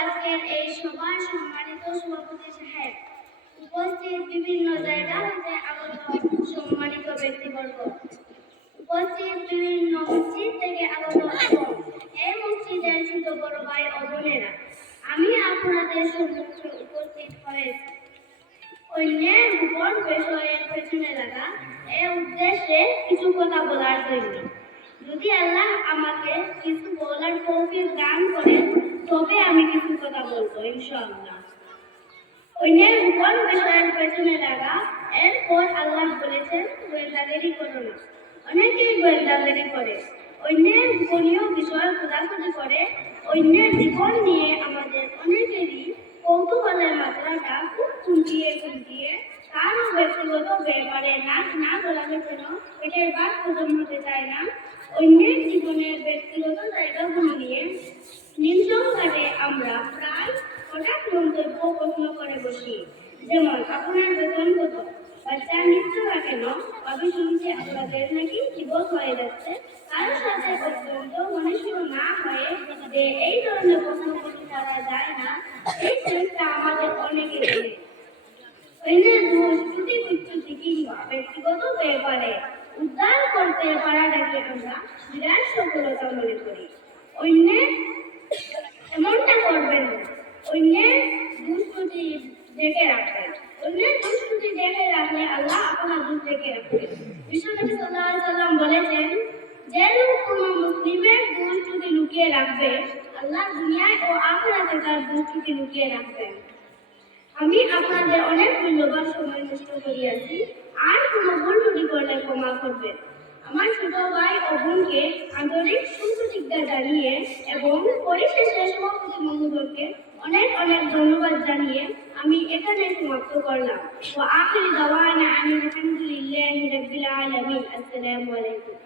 আজকের এই সভার সম্মানিত সভাপতি সাহেব, উপস্থিত বিভিন্ন জায়গা হতে আগত সম্মানিত ব্যক্তিবর্গ, উপস্থিত বিভিন্ন মসজিদ থেকে আগত এবং এই মসজিদের ছোট বড় ভাই ও বোনেরা, আমি আপনাদের সম্মুখে উপস্থিত হয়েছি অন্যের উপর বিষয়ের পেছনে লাগা এই উদ্দেশ্যে কিছু কথা বলার জন্য। যদি আল্লাহ আমাকে কিছু বলার তৌফিক দান করেন তবে আমি কিছু কথা বলবো ইনশাআল্লাহ। অন্যের উপর বিষয়ের পেছনে লাগা, এরপর আল্লাহ বলেছেন গোয়েন্দাগিরি করো না। অনেকেই গোয়েন্দাগিরি করে, অন্যের গোপনীয় বিষয় খোঁজাখুঁজি করে। অন্যের জীবন নিয়ে আমাদের অনেকেরই কৌতূহলের মাত্রাটা খুব কুঞ্চিয়ে কারো ব্যক্তিগত ব্যাপারে নাক না গলানোর জন্য পেটের ভাত হজম হতে চায় না। অন্যের জীবনের ব্যক্তিগত জায়গাগুলো নিয়ে নিঃসংবাদে আমরা প্রায় হঠাৎ মন্তব্য প্রশ্ন করে বসি, যেমন আপনার বেতন কত, বাচ্চার মৃত্যু না কেন, আমি শুনছি আপনাদের নাকি জীবন হয়ে যাচ্ছে। কারোর সাথে অত্যন্ত মনুষ্য না হয়ে যে এই ধরনের প্রশ্ন করতে পারা যায় না, এই চেষ্টা আমাদের অনেকে নেই। অন্যের দোষ ত্রুটি বিচ্যুতি কিংবা ব্যক্তিগত ব্যাপারে উদ্ধার করতে পারাটাকে আমরা বিরাট সফলতা মনে করি। অন্যের এমনটা করবেন না, অন্যের দুষ্কৃতি দেখে রাখবেন। অন্যের দুষ্কৃতি দেখে রাখলে আল্লাহ আপনার দোষ দেখে রাখবেন। বিশ্বনবী সাল্লাল্লাহু আলাইহি ওয়াসাল্লাম বলেছেন, যে লোক কোনো মুসলিমের দুষ্কৃতি লুকিয়ে রাখবে, আল্লাহ দুনিয়ায় ও আখিরাতে তার দুষ্কৃতি লুকিয়ে রাখবেন। আমি আপনাদের অনেক মূল্যবান সময় নষ্ট করিয়াছি, আর কোনো ভুল ত্রুটি করলে ক্ষমা করবেন। আমার ছোট ভাই ও বোনকে আন্তরিক সুপ্রতিজ্ঞা জানিয়ে এবং পরিশেষে সভাপতি মহোদয়কে অনেক অনেক ধন্যবাদ জানিয়ে আমি এখানে সমাপ্ত করলাম। ওয়া আখিরু দাওয়ানা আনিল হামদুলিল্লাহি রাব্বিল আলামিন। আসসালামু আলাইকুম।